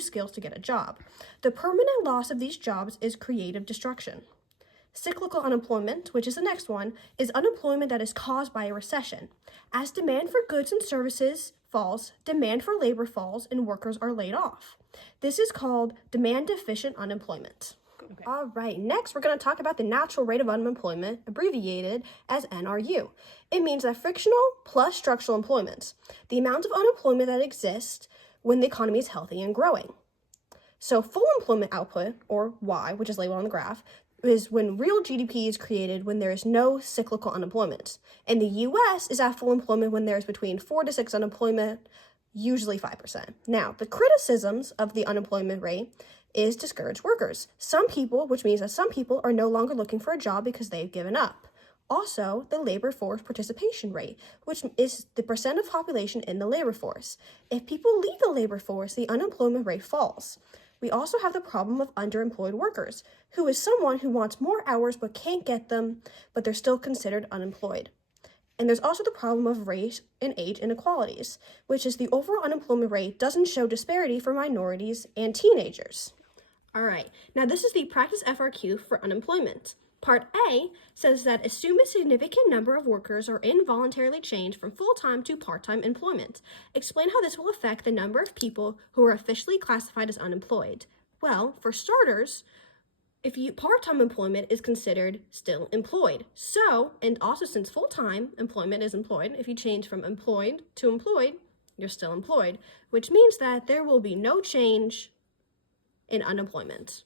skills to get a job. The permanent loss of these jobs is creative destruction. Cyclical unemployment, which is the next one, is unemployment that is caused by a recession. As demand for goods and services falls, demand for labor falls, and workers are laid off. This is called demand-deficient unemployment. Okay. All right, next we're going to talk about the natural rate of unemployment, abbreviated as NRU. It means that frictional plus structural employment, the amount of unemployment that exists when the economy is healthy and growing. So full employment output, or Y, which is labeled on the graph, is when real GDP is created when there is no cyclical unemployment. And the US is at full employment when there is between 4 to 6 unemployment, usually 5%. Now, the criticisms of the unemployment rate is discourage workers. Some people, which means that some people are no longer looking for a job because they've given up. Also, the labor force participation rate, which is the percent of population in the labor force. If people leave the labor force, the unemployment rate falls. We also have the problem of underemployed workers, who is someone who wants more hours but can't get them, but they're still considered unemployed. And there's also the problem of race and age inequalities, which is the overall unemployment rate doesn't show disparity for minorities and teenagers. All right, now this is the practice FRQ for unemployment. Part A says that assume a significant number of workers are involuntarily changed from full-time to part-time employment. Explain how this will affect the number of people who are officially classified as unemployed. Well, for starters, part-time employment is considered still employed. So, and also since full-time employment is employed, if you change from employed to employed, you're still employed, which means that there will be no change in unemployment.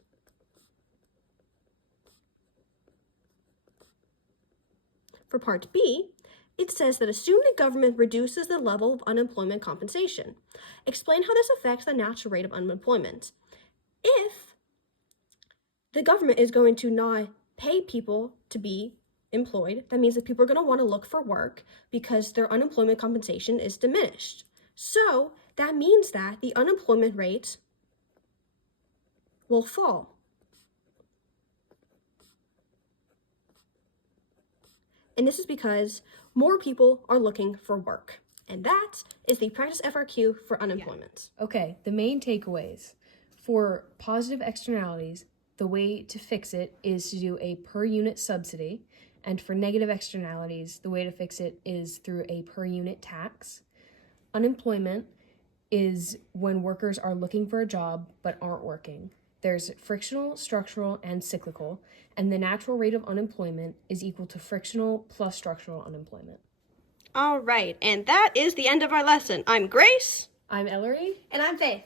For Part B, it says that assume the government reduces the level of unemployment compensation. Explain how this affects the natural rate of unemployment. If the government is going to not pay people to be employed, that means that people are going to want to look for work because their unemployment compensation is diminished. So that means that the unemployment rate will fall. And this is because more people are looking for work. And that is the practice FRQ for unemployment. Yeah. Okay, the main takeaways. For positive externalities, the way to fix it is to do a per unit subsidy. And for negative externalities, the way to fix it is through a per unit tax. Unemployment is when workers are looking for a job but aren't working. There's frictional, structural, and cyclical, and the natural rate of unemployment is equal to frictional plus structural unemployment. All right, and that is the end of our lesson. I'm Grace. I'm Ellery. And I'm Faith.